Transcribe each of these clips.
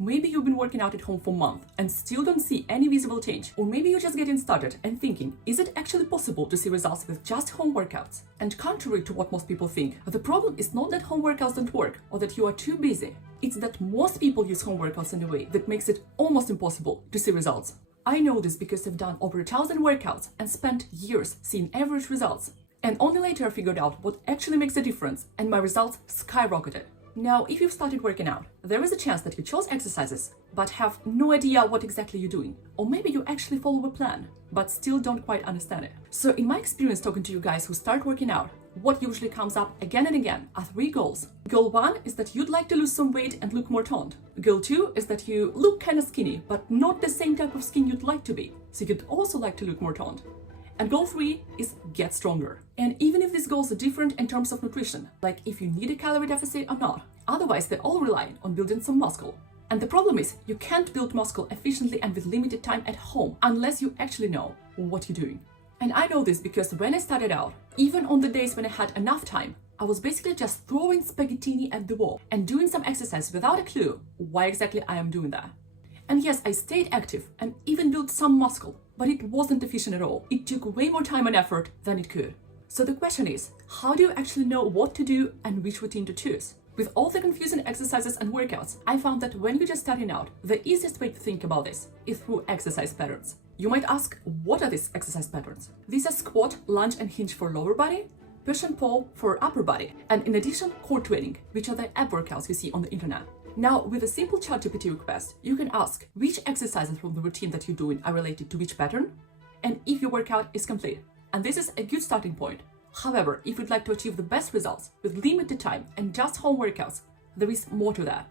Maybe you've been working out at home for months and still don't see any visible change. Or maybe you're just getting started and thinking, is it actually possible to see results with just home workouts? And contrary to what most people think, the problem is not that home workouts don't work or that you are too busy. It's that most people use home workouts in a way that makes it almost impossible to see results. I know this because I've done over 1,000 workouts and spent years seeing average results. And only later I figured out what actually makes a difference, and my results skyrocketed. Now, if you've started working out, there is a chance that you chose exercises but have no idea what exactly you're doing. Or maybe you actually follow a plan but still don't quite understand it. So in my experience talking to you guys who start working out, what usually comes up again and again are 3 goals. Goal 1 is that you'd like to lose some weight and look more toned. Goal 2 is that you look kind of skinny, but not the same type of skin you'd like to be, so you'd also like to look more toned. And goal 3 is get stronger. And even if these goals are different in terms of nutrition, like if you need a calorie deficit or not, otherwise they all rely on building some muscle. And the problem is you can't build muscle efficiently and with limited time at home unless you actually know what you're doing. And I know this because when I started out, even on the days when I had enough time, I was basically just throwing spaghettini at the wall and doing some exercise without a clue why exactly I am doing that. And yes, I stayed active and even built some muscle, but it wasn't efficient at all. It took way more time and effort than it could. So the question is, how do you actually know what to do and which routine to choose? With all the confusing exercises and workouts, I found that when you're just starting out, the easiest way to think about this is through exercise patterns. You might ask, what are these exercise patterns? These are squat, lunge and hinge for lower body, push and pull for upper body, and in addition, core training, which are the app workouts you see on the internet. Now, with a simple ChatGPT request, you can ask which exercises from the routine that you're doing are related to which pattern, and if your workout is complete. And this is a good starting point. However, if you'd like to achieve the best results with limited time and just home workouts, there is more to that.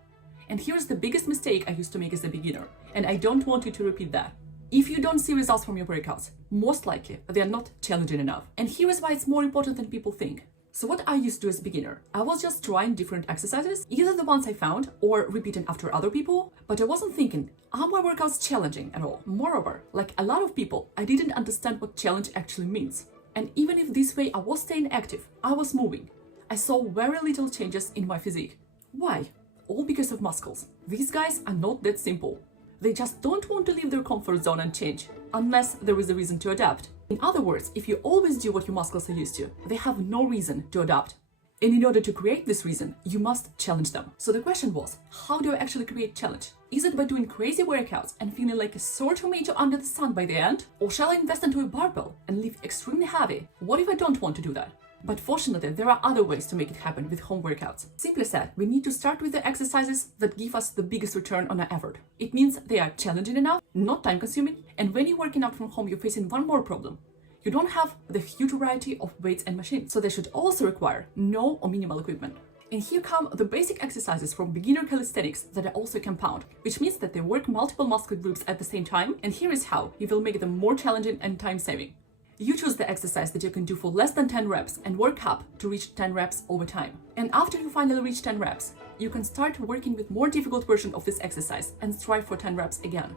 And here's the biggest mistake I used to make as a beginner, and I don't want you to repeat that. If you don't see results from your workouts, most likely they are not challenging enough. And here is why it's more important than people think. So what I used to do as a beginner, I was just trying different exercises, either the ones I found or repeating after other people, but I wasn't thinking, are my workouts challenging at all? Moreover, like a lot of people, I didn't understand what challenge actually means. And even if this way I was staying active, I was moving, I saw very little changes in my physique. Why? All because of muscles. These guys are not that simple. They just don't want to leave their comfort zone and change, unless there is a reason to adapt. In other words, if you always do what your muscles are used to, they have no reason to adapt. And in order to create this reason, you must challenge them. So the question was, how do I actually create challenge? Is it by doing crazy workouts and feeling like a sore tomato under the sun by the end? Or shall I invest into a barbell and lift extremely heavy? What if I don't want to do that? But fortunately, there are other ways to make it happen with home workouts. Simply said, we need to start with the exercises that give us the biggest return on our effort. It means they are challenging enough, not time-consuming, and when you're working out from home, you're facing one more problem. You don't have the huge variety of weights and machines, so they should also require no or minimal equipment. And here come the basic exercises from beginner calisthenics that are also compound, which means that they work multiple muscle groups at the same time, and here is how you will make them more challenging and time-saving. You choose the exercise that you can do for less than 10 reps and work up to reach 10 reps over time. And after you finally reach 10 reps, you can start working with more difficult version of this exercise and strive for 10 reps again.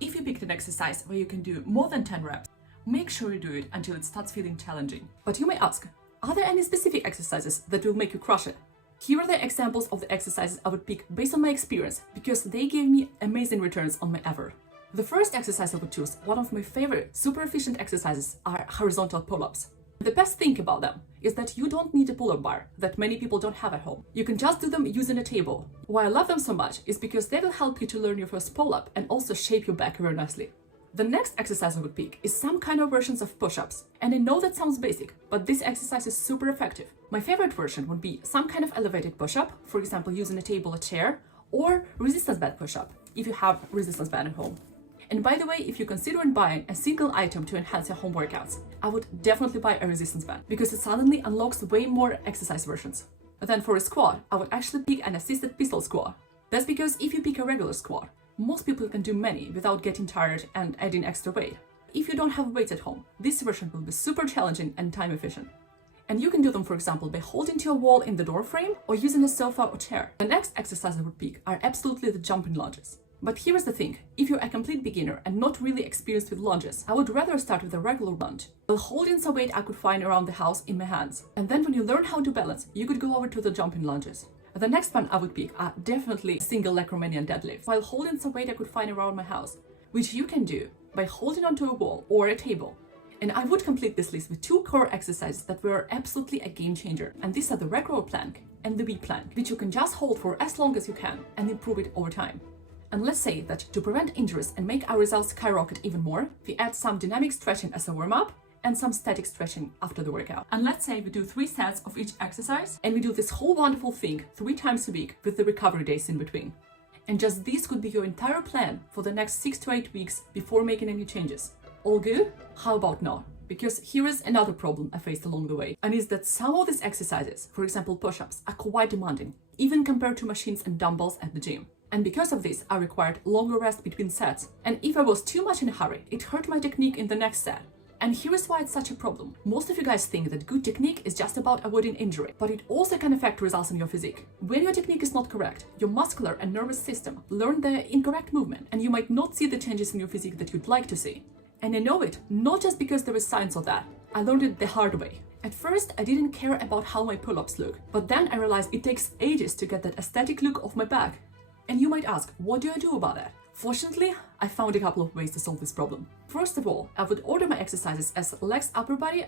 If you picked an exercise where you can do more than 10 reps, make sure you do it until it starts feeling challenging. But you may ask, are there any specific exercises that will make you crush it? Here are the examples of the exercises I would pick based on my experience because they gave me amazing returns on my effort. The first exercise I would choose, one of my favorite super efficient exercises, are horizontal pull-ups. The best thing about them is that you don't need a pull-up bar that many people don't have at home. You can just do them using a table. Why I love them so much is because they will help you to learn your first pull-up and also shape your back very nicely. The next exercise I would pick is some kind of versions of push-ups. And I know that sounds basic, but this exercise is super effective. My favorite version would be some kind of elevated push-up, for example using a table or chair, or resistance band push-up, if you have resistance band at home. And by the way, if you're considering buying a single item to enhance your home workouts, I would definitely buy a resistance band because it suddenly unlocks way more exercise versions. Then for a squat, I would actually pick an assisted pistol squat. That's because if you pick a regular squat, most people can do many without getting tired and adding extra weight. If you don't have weights at home, this version will be super challenging and time efficient. And you can do them, for example, by holding to a wall in the door frame or using a sofa or chair. The next exercise I would pick are absolutely the jumping lunges. But here is the thing, if you're a complete beginner and not really experienced with lunges, I would rather start with a regular lunge, while holding some weight I could find around the house in my hands. And then when you learn how to balance, you could go over to the jumping lunges. The next one I would pick are definitely single leg Romanian deadlifts, while holding some weight I could find around my house, which you can do by holding onto a wall or a table. And I would complete this list with 2 core exercises that were absolutely a game changer. And these are the reg roll plank and the V plank, which you can just hold for as long as you can and improve it over time. And let's say that to prevent injuries and make our results skyrocket even more, we add some dynamic stretching as a warm-up and some static stretching after the workout. And let's say we do 3 sets of each exercise and we do this whole wonderful thing 3 times a week with the recovery days in between. And just this could be your entire plan for the next 6 to 8 weeks before making any changes. All good? How about not? Because here is another problem I faced along the way, and is that some of these exercises, for example push-ups, are quite demanding, even compared to machines and dumbbells at the gym. And because of this, I required longer rest between sets. And if I was too much in a hurry, it hurt my technique in the next set. And here is why it's such a problem. Most of you guys think that good technique is just about avoiding injury, but it also can affect results in your physique. When your technique is not correct, your muscular and nervous system learn the incorrect movement, and you might not see the changes in your physique that you'd like to see. And I know it, not just because there is science of that. I learned it the hard way. At first, I didn't care about how my pull-ups look, but then I realized it takes ages to get that aesthetic look off my back. And you might ask, what do I do about that? Fortunately, I found a couple of ways to solve this problem. First of all, I would order my exercises as legs upper body,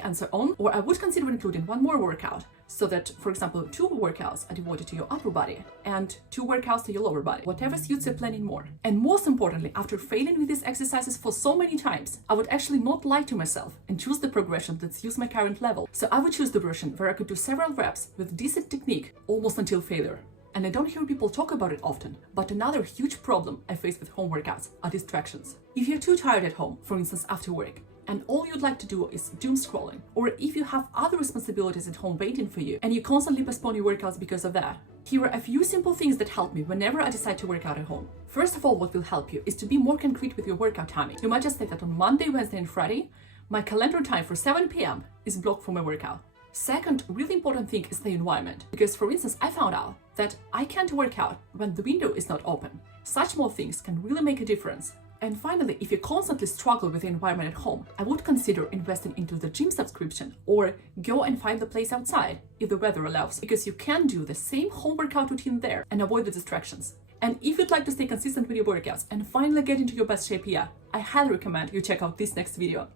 and so on, or I would consider including one more workout, so that, for example, 2 workouts are devoted to your upper body and 2 workouts to your lower body, whatever suits your planning more. And most importantly, after failing with these exercises for so many times, I would actually not lie to myself and choose the progression that suits my current level. So I would choose the version where I could do several reps with decent technique almost until failure. And I don't hear people talk about it often, but another huge problem I face with home workouts are distractions. If you're too tired at home, for instance after work, and all you'd like to do is doom scrolling, or if you have other responsibilities at home waiting for you and you constantly postpone your workouts because of that, here are a few simple things that help me whenever I decide to work out at home. First of all, what will help you is to be more concrete with your workout timing. You might just say that on Monday, Wednesday and Friday, my calendar time for 7 p.m. is blocked for my workout. Second, really important thing is the environment. Because for instance, I found out that I can't work out when the window is not open. Such small things can really make a difference. And finally, if you constantly struggle with the environment at home, I would consider investing into the gym subscription or go and find the place outside if the weather allows, because you can do the same home workout routine there and avoid the distractions. And if you'd like to stay consistent with your workouts and finally get into your best shape here, I highly recommend you check out this next video.